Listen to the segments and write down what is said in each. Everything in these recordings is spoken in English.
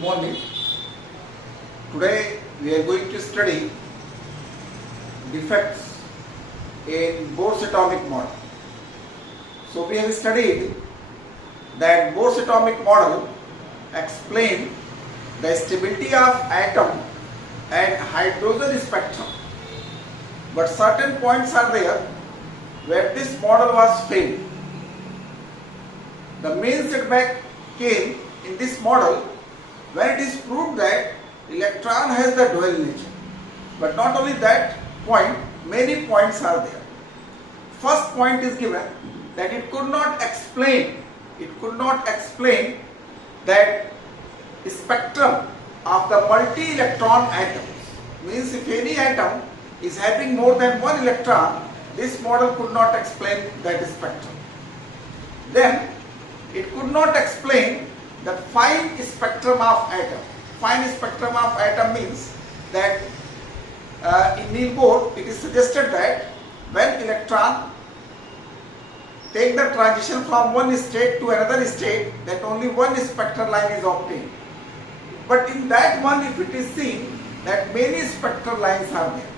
Good morning. Today we are going to study defects in Bohr's atomic model. So we have studied that Bohr's atomic model explains the stability of atom and hydrogen spectrum. But certain points are there where this model was failed. The main setback came in this model when it is proved that electron has the dual nature. But not only that point, many points are there. First point is given that it could not explain that spectrum of the multi-electron atoms. Means if any atom is having more than one electron, this model could not explain that spectrum. Then it could not explain the fine spectrum of atom. Fine spectrum of atom means that in Niels Bohr it is suggested that when electron take the transition from one state to another state, that only one spectral line is obtained. But in that one, if it is seen that many spectral lines are there,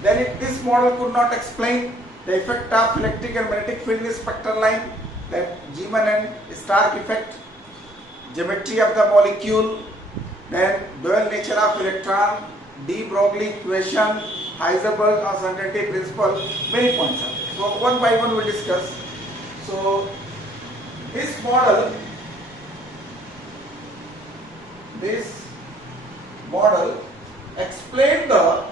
then this model could not explain the effect of electric and magnetic field in spectral line, that Zeeman and Stark effect, geometry of the molecule, then dual nature of electron, de Broglie equation, Heisenberg uncertainty principle, many points are there. So one by one we will discuss. So this model explain the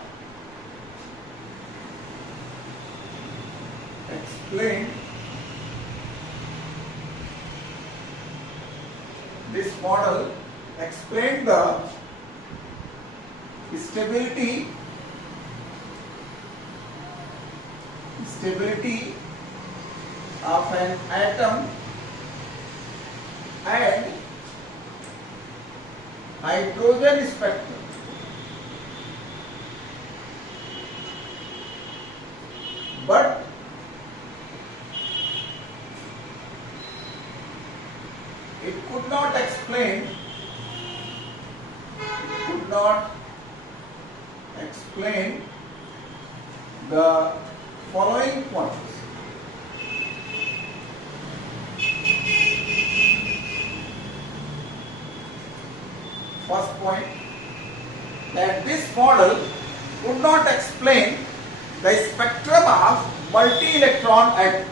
stability of an atom and hydrogen spectrum. But it could not explain the following points. First point, that this model could not explain the spectrum of multi-electron atoms.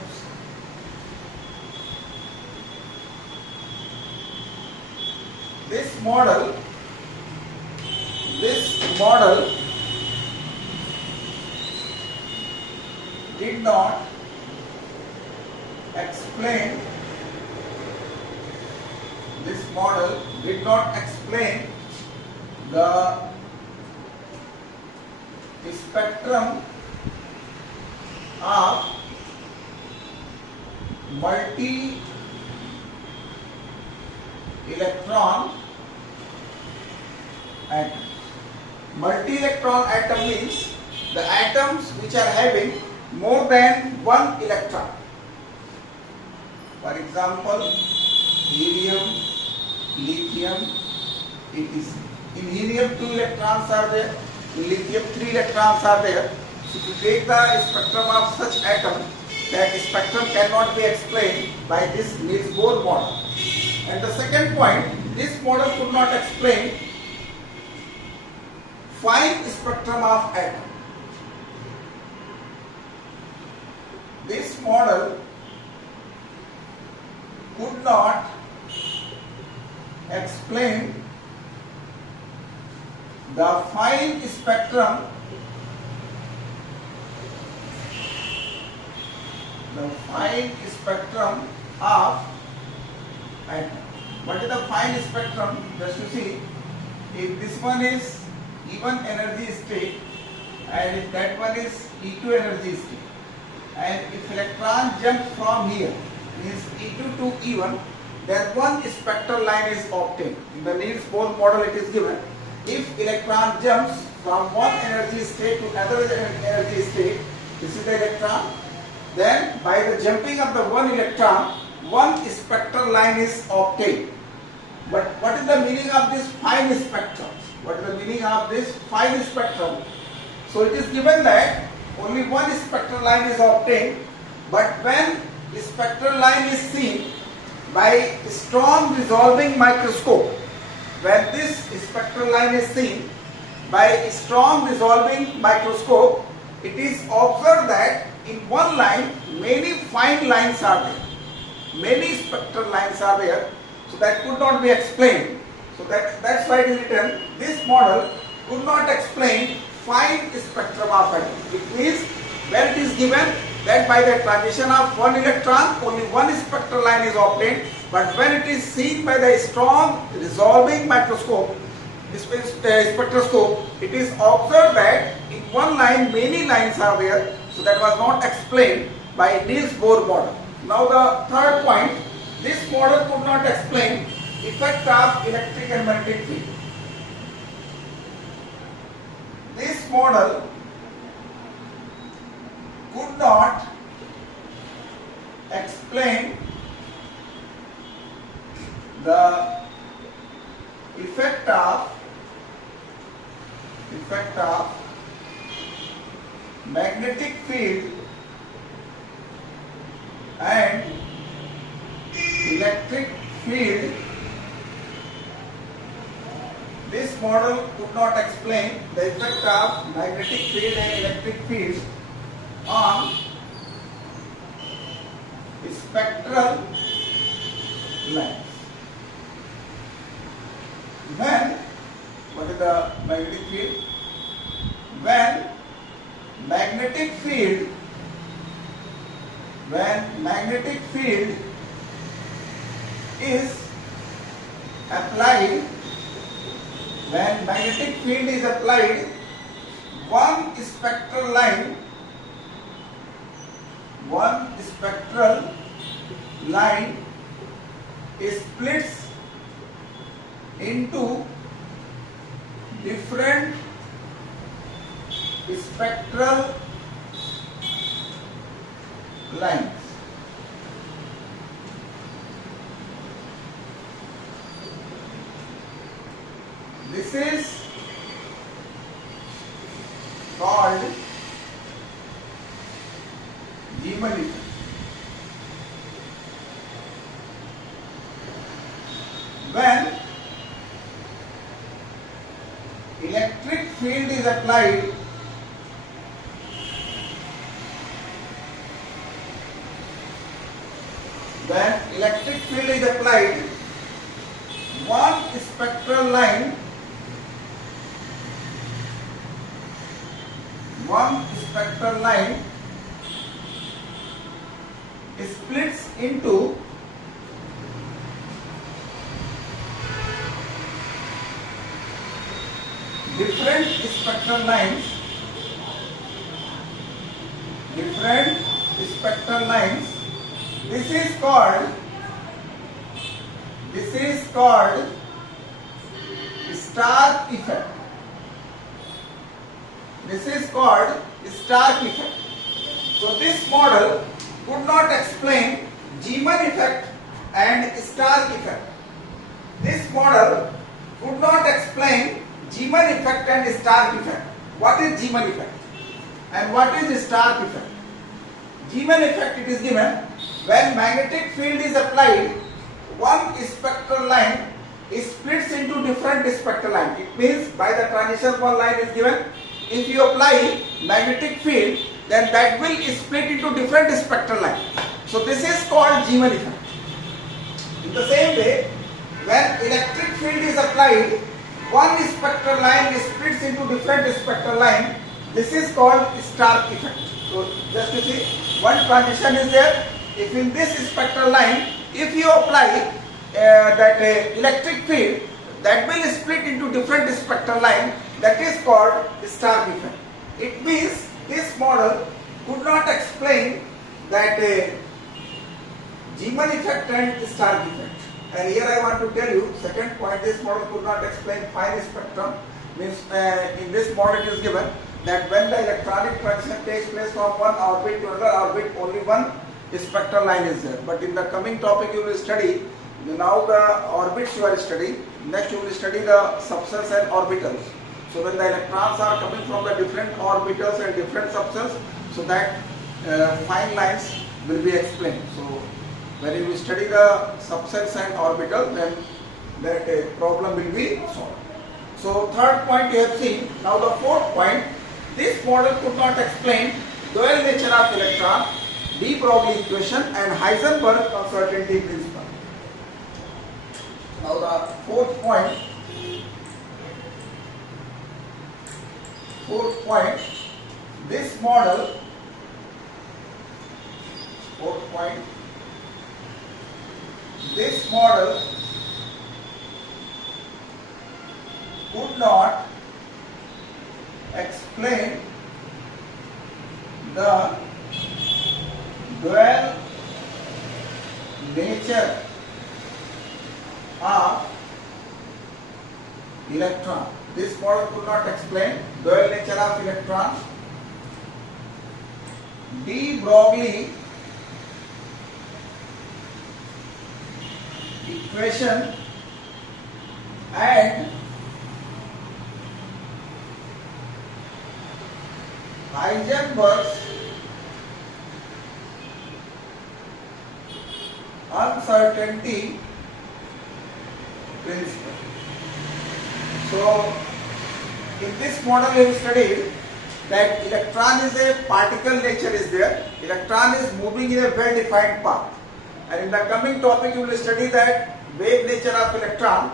This model did not explain the spectrum of multi-electron atom. Multi-electron atom means the atoms which are having more than one electron. For example, helium, lithium, etc. In helium 2 electrons are there, in lithium 3 electrons are there. So to take the spectrum of such atom, that spectrum cannot be explained by this Niels Bohr model. And the second point, this model could not explain fine spectrum of atom. This model could not explain the fine spectrum of atom. What is the fine spectrum? Just to see, if this one is E1 energy state and if that one is E2 energy state, and if electron jumps from here, means E2 to E1, then one spectral line is obtained. In the Niels Bohr model it is given, if electron jumps from one energy state to another energy state, this is the electron, then by the jumping of the one electron, one spectral line is obtained. But what is the meaning of this fine spectrum? What is the meaning of this fine spectrum? So it is given that only one spectral line is obtained, but when the spectral line is seen by strong resolving microscope, when this spectral line is seen by a strong resolving microscope, it is observed that in one line many fine lines are there. Many spectral lines are there, so that could not be explained. So that's why it is written, this model could not explain fine spectrum of atom. It means when it is given that by the transition of one electron only one spectral line is obtained, but when it is seen by the strong resolving microscope, spectroscope, it is observed that in one line many lines are there. So that was not explained by Niels Bohr model. Now the third point, this model could not explain effect of electric and magnetic field. This model could not explain the effect of magnetic field and electric field. This model could not explain the effect of magnetic field and electric field on spectral lines. When, what is the magnetic field? When magnetic field is applied, one spectral line splits into different spectral lines. This is called Zeeman effect. When electric field is applied, one spectral line splits into different spectral lines. This is called Stark effect. So this model could not explain Zeeman effect and Stark effect. This model could not explain Zeeman effect and Stark effect. What is Zeeman effect and what is Stark effect? Zeeman effect, it is given when magnetic field is applied, one spectral line splits into different spectral line. It means by the transition one line is given, if you apply magnetic field, then that will split into different spectral line. So this is called Zeeman effect. In the same way, when electric field is applied, one spectral line splits into different spectral line. This is called Stark effect. So just to see, one transition is there. If in this spectral line, if you apply that electric field, that will split into different spectral line. That is called Stark effect. It means this model could not explain that Zeeman effect and Stark effect. And here I want to tell you, second point, this model could not explain fine spectrum. Means in this model it is given that when the electronic transition takes place from one orbit to another orbit, only one spectral line is there. But in the coming topic you will study Now the orbits you are studying. Next you will study the subcells and orbitals. So when the electrons are coming from the different orbitals and different subcells, so that fine lines will be explained. So when you will study the subcells and orbital, then that problem will be solved. So third point you have seen. Now the fourth point, this model could not explain dual nature of electron, de Broglie equation and Heisenberg uncertainty principle. Now the fourth point, this model, this model could not explain the dual nature of electron. This model could not explain dual nature of electron, de Broglie equation and Heisenberg's uncertainty principle. So in this model we have studied that electron is a particle nature is there. Electron is moving in a well defined path. And in the coming topic you will study that wave nature of electron,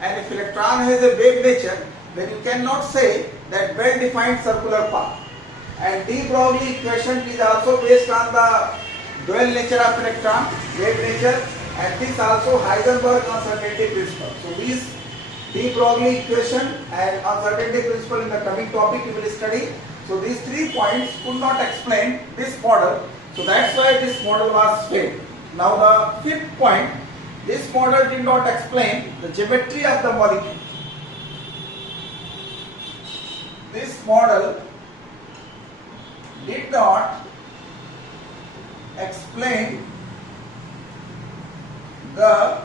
and if electron has a wave nature, then you cannot say that well defined circular path. And de Broglie equation is also based on the dual nature of electron, wave nature, and this also Heisenberg uncertainty principle. So these de Broglie equation and uncertainty principle in the coming topic you will study. So these 3 points could not explain this model. So that's why this model was failed. Now the fifth point, this model did not explain the geometry of the molecule. This model did not explain the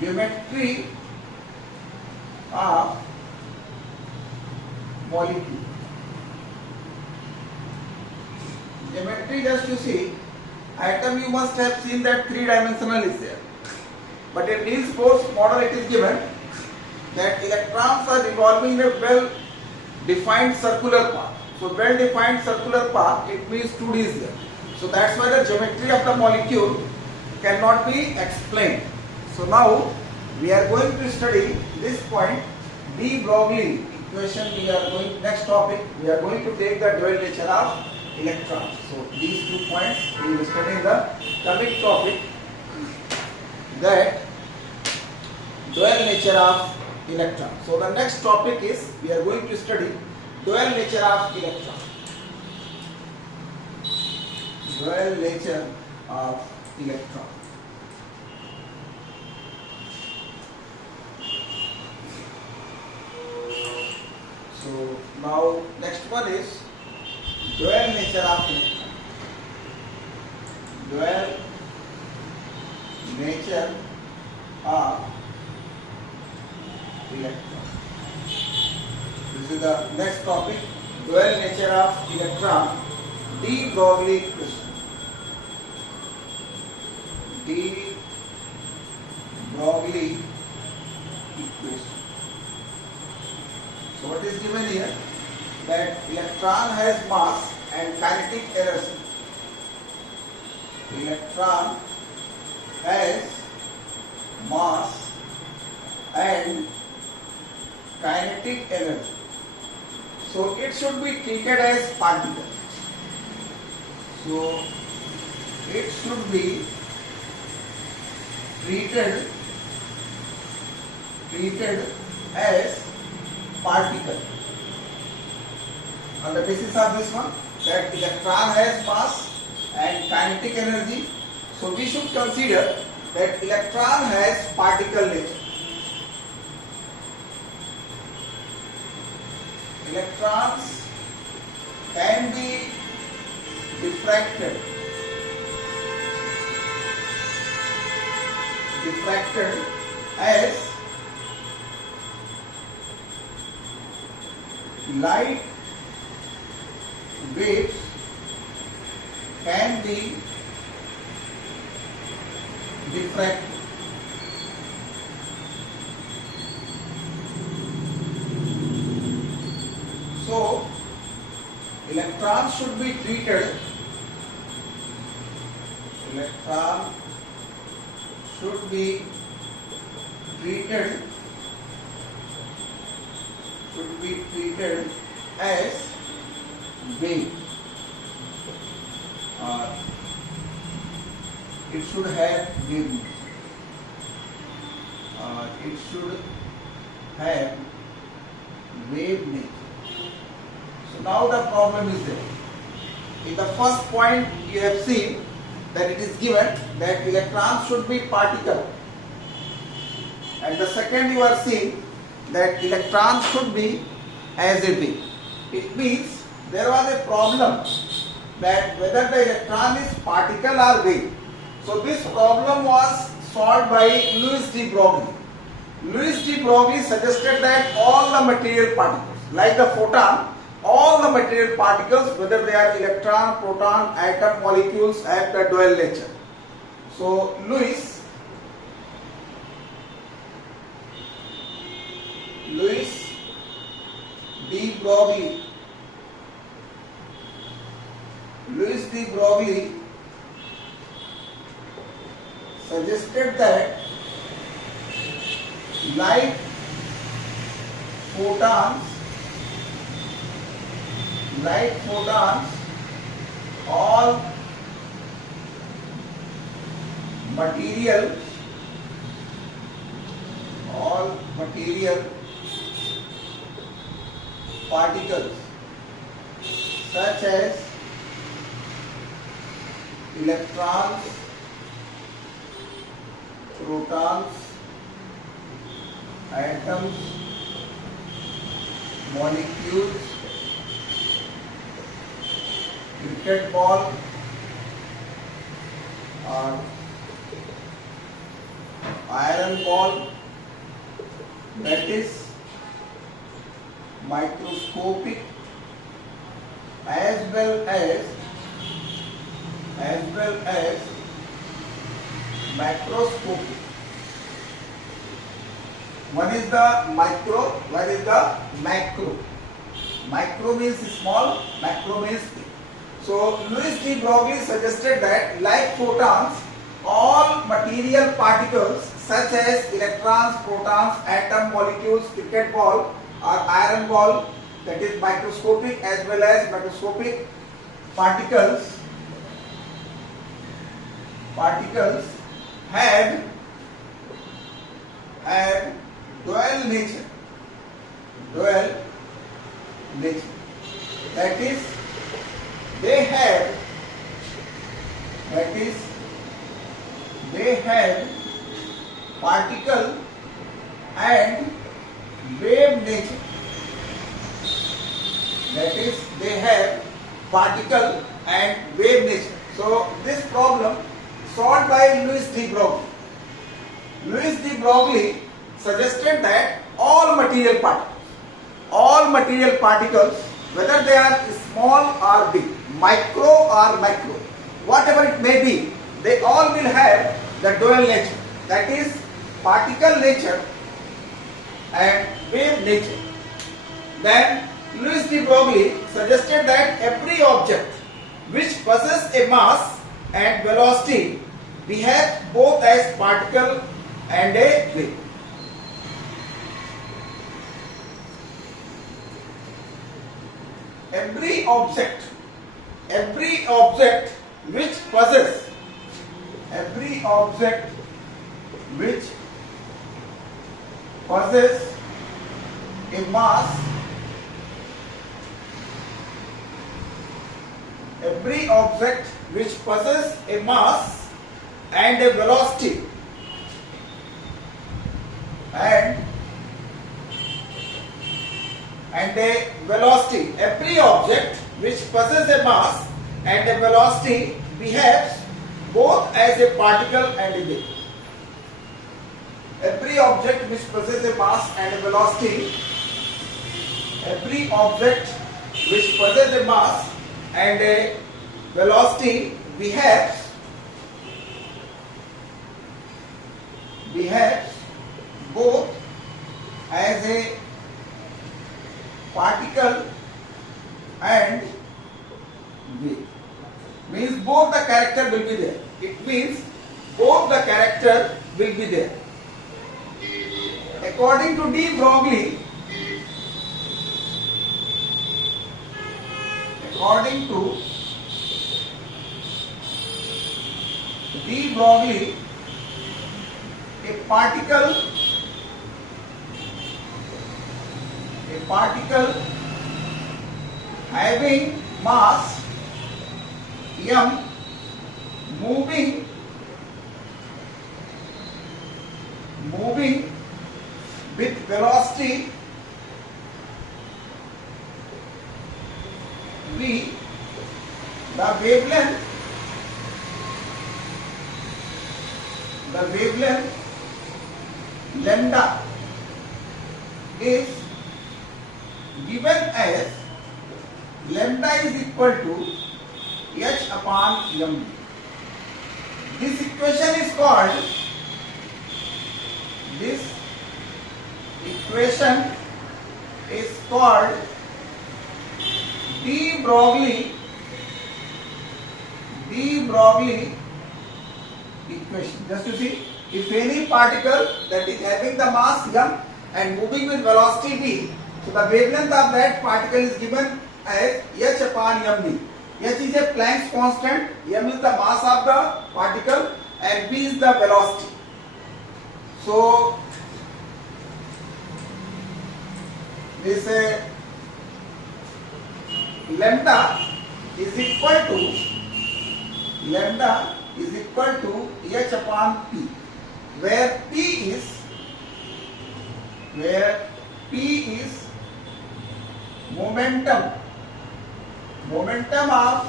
geometry of molecule. Geometry, just you see, atom you must have seen that 3-dimensional is there. But in Niels Bohr's model it is given that electrons are revolving in a well defined circular path. So well defined circular path, it means 2D is there. So that's why the geometry of the molecule cannot be explained. So now we are going to study this point, de Broglie equation. We are going, next topic, we are going to take the dual nature of electrons. So these 2 points we will study in the coming topic, that dual nature of electron. So the next topic is we are going to study dual nature of electron. Dual nature of electron. So now next one is dual nature of electron. Dual nature of electron. This is the next topic, dual nature of electron, de Broglie equation. De Broglie equation. So what is given here? That electron has mass and kinetic energy. Electron has mass and kinetic energy. So it should be treated as particle. So it should be treated as particle. On the basis of this one, that electron has mass and kinetic energy. So we should consider that electron has particle nature. Electrons can be diffracted diffracted as light waves can be diffracted. So electrons should be treated. Electron should be treated. Should be treated as wave. It should have wave. It should have wave nature. So now the problem is there. In the first point you have seen that it is given that electrons should be particle, and the second you are seeing that electrons should be as a wave. It means there was a problem that whether the electron is particle or wave. So this problem was solved by Louis de Broglie. Louis de Broglie suggested that all the material particles, like the photon, all the material particles, whether they are electron, proton, atom, molecules, have the dual nature. So Louis de Broglie suggested that light photons, all material particles such as electrons, protons, atoms, molecules, cricket ball or iron ball, that is microscopic as well as macroscopic. One is the micro, one is the macro. Micro means small, macro means big. So Louis de Broglie suggested that like photons, all material particles such as electrons, protons, atom, molecules, cricket ball or iron ball, that is microscopic as well as macroscopic particles had dual nature. That is, they had particle and wave nature. That is, they have particle and wave nature. So this problem solved by Louis de Broglie. Louis de Broglie suggested that all material particles, whether they are small or big, micro or macro, whatever it may be, they all will have the dual nature. That is, particle nature and wave nature. Then Louis de Broglie suggested that every object which possesses a mass and velocity behaves both as particle and a wave. Every object which possesses a mass, every object which possesses a mass and a velocity every object which possesses a mass and a velocity behaves both as a particle and a wave. every object which possesses a mass and a velocity, every object which possesses a mass and a velocity behaves both as a particle and wave. Means both the character will be there. It means both the character will be there. According to de Broglie, a particle having mass m moving with velocity v, the wavelength lambda is given as lambda is equal to h upon m. This equation is called de Broglie equation. Just to see, if any particle that is having the mass m and moving with velocity v, so the wavelength of that particle is given as h upon mv. H is a Planck's constant, m is the mass of the particle and v is the velocity. So this lambda is equal to h upon p, where p is momentum of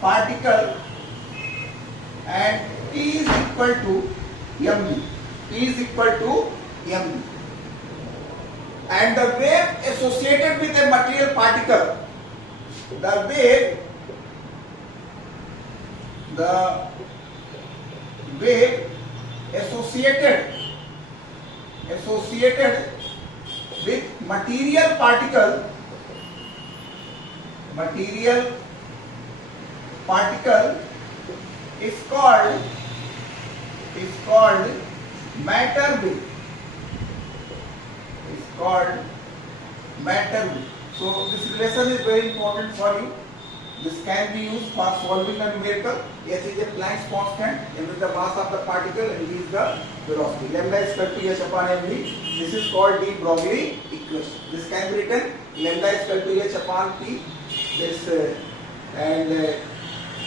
particle and t is equal to mv. And the wave associated with a material particle, the wave associated with material particle is called matter wave. So this relation is very important for you. This can be used for solving a numerical. H is a Planck's constant, m is the mass of the particle and v is the velocity. Lambda is equal to h upon mv. This is called de Broglie equation. This can be written lambda is equal to h upon p. And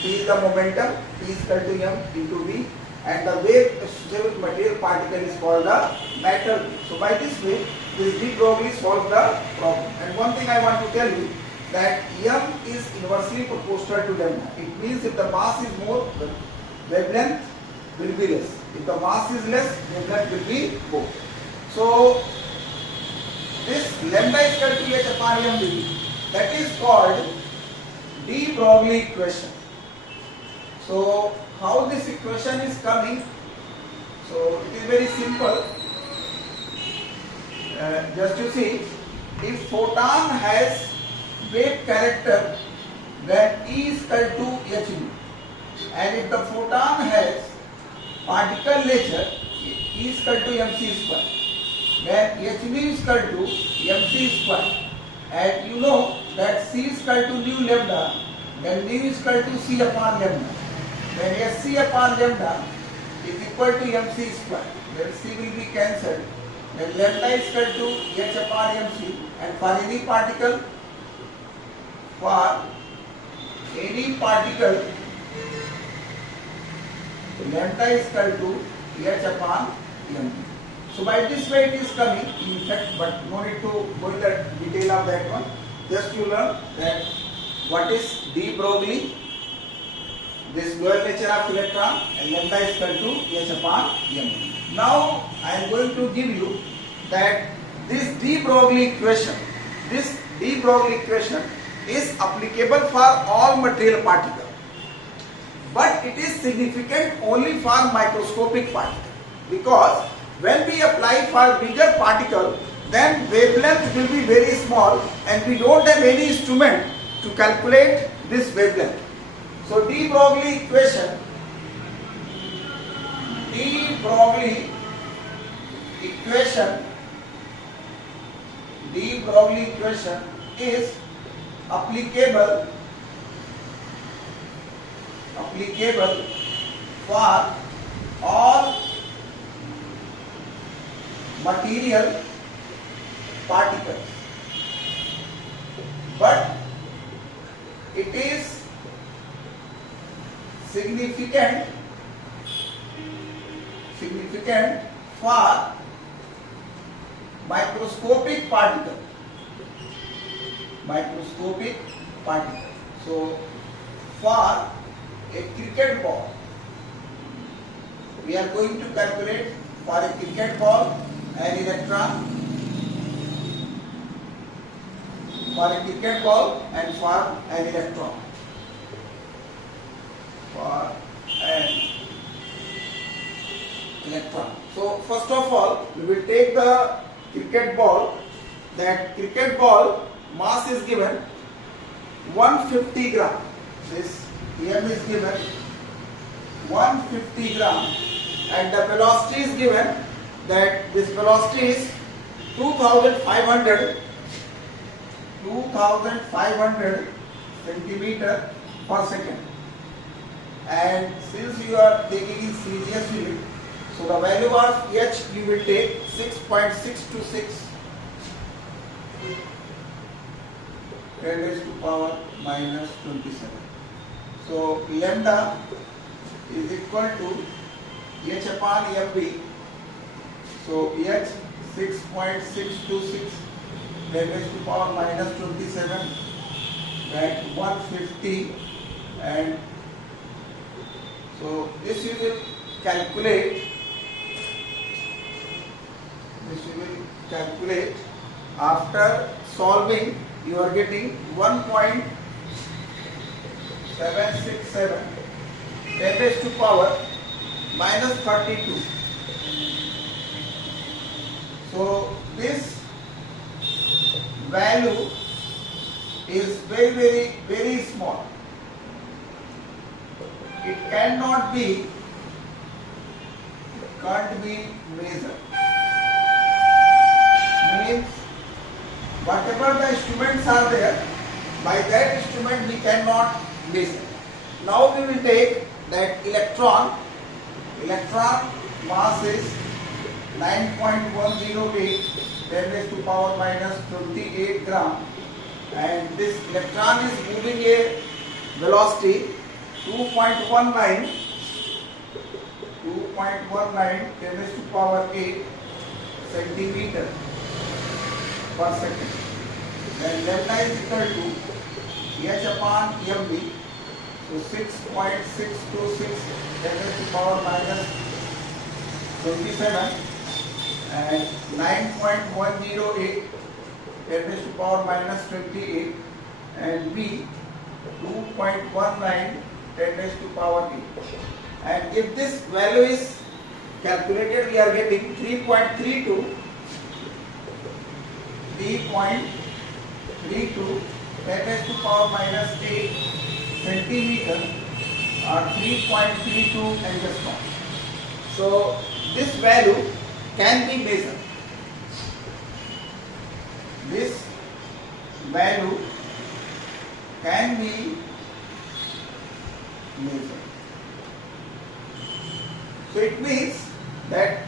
p is the momentum, p is equal to m into v, and the wave associated with material particle is called the matter wave. So by this way, this de Broglie solves the problem. And one thing I want to tell you, that m is inversely proportional to lambda. It means if the mass is more, the wavelength will be less. If the mass is less, wavelength will be more. So this lambda is equal to h upon mv, that is called de Broglie equation. So how this equation is coming? So it is very simple. Just to see, if photon has wave character, then E is equal to hν, and if the photon has particle nature, E is equal to mc square, then hν is equal to mc square, and you know that c is equal to nu lambda, then nu is equal to c upon lambda, then sc upon lambda is equal to mc square, then c will be cancelled, then lambda is equal to h upon mc, and for any particle lambda is equal to h upon mv. So by this way it is coming in fact, but no need to go in the detail of that one. Just you learn that what is de Broglie, this dual nature of electron, and lambda is equal to h upon mv. Now I am going to give you that this de Broglie equation, is applicable for all material particles, but it is significant only for microscopic particles, because when we apply for bigger particle, then wavelength will be very small and we don't have any instrument to calculate this wavelength. So de Broglie equation is applicable for all material particles, but it is significant for microscopic particle. So for a cricket ball, we are going to calculate for a cricket ball an electron, and for an electron. So first of all, we will take the cricket ball. That cricket ball mass is given 150 gram. This EM is given 150 gram, and the velocity is given, that this velocity is 2500 centimeter per second. And since you are taking in serious unit, so the value of H you will take 6.626 10 raised to power minus 27. So lambda is equal to H upon MV. So H 6.626 10 raised to power minus 27, that 150, and so this you will calculate. After solving, you are getting 1.767 10 raised to power minus 32. So this value is very small. It can't be measured. Means whatever the instruments are there, by that instrument we cannot measure. Now we will take that electron mass is 9.108 10 raised to power minus 28 gram, and this electron is moving a velocity 2.19 10 raised to power 8 centimeter per second. Then lambda is equal to H upon MV. So 6.626 10 raised to power minus 27, and 9.108 10 raised to power minus 28, and V 2.19 10 raised to power 8. And if this value is calculated, we are getting 3.32 10 raised to power minus 8 centimeter, or 3.32 angstrom. So this value can be measured. So it means that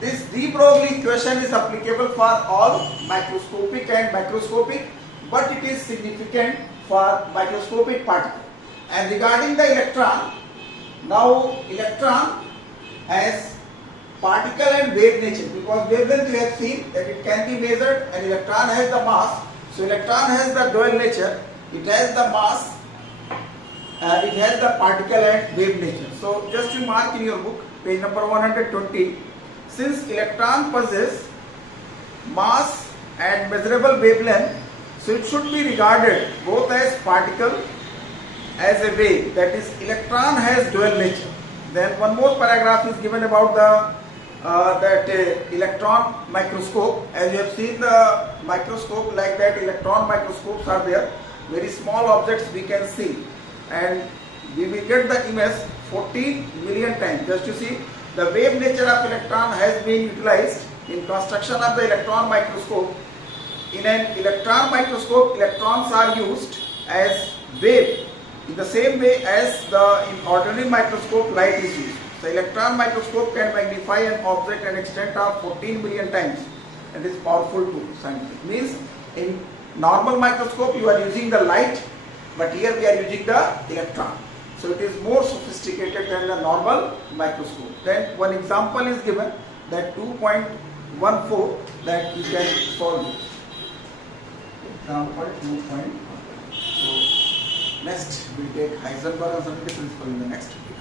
this de Broglie equation is applicable for all microscopic and macroscopic, but it is significant for microscopic particle. And regarding the electron, now electron has particle and wave nature, because wavelength we have seen that it can be measured, and electron has the mass. So electron has the dual nature, it has the mass, it has the particle and wave nature. So just to mark in your book page number 120. Since electron possess mass and measurable wavelength, so it should be regarded both as particle as a wave, that is electron has dual nature. Then one more paragraph is given about the electron microscope. As you have seen the microscope, like that electron microscopes are there, very small objects we can see, and we will get the image 14 million times. Just you see, the wave nature of electron has been utilized in construction of the electron microscope. In an electron microscope, electrons are used as wave in the same way as in ordinary microscope light is used. The electron microscope can magnify an object an extent of 14 million times, and is powerful tool. Scientific means in normal microscope you are using the light, but here we are using the electron. So it is more sophisticated than the normal microscope. Then one example is given, that 2.14, that you can solve it. Example 2.1. So next we take Heisenberg uncertainty principle in the next video.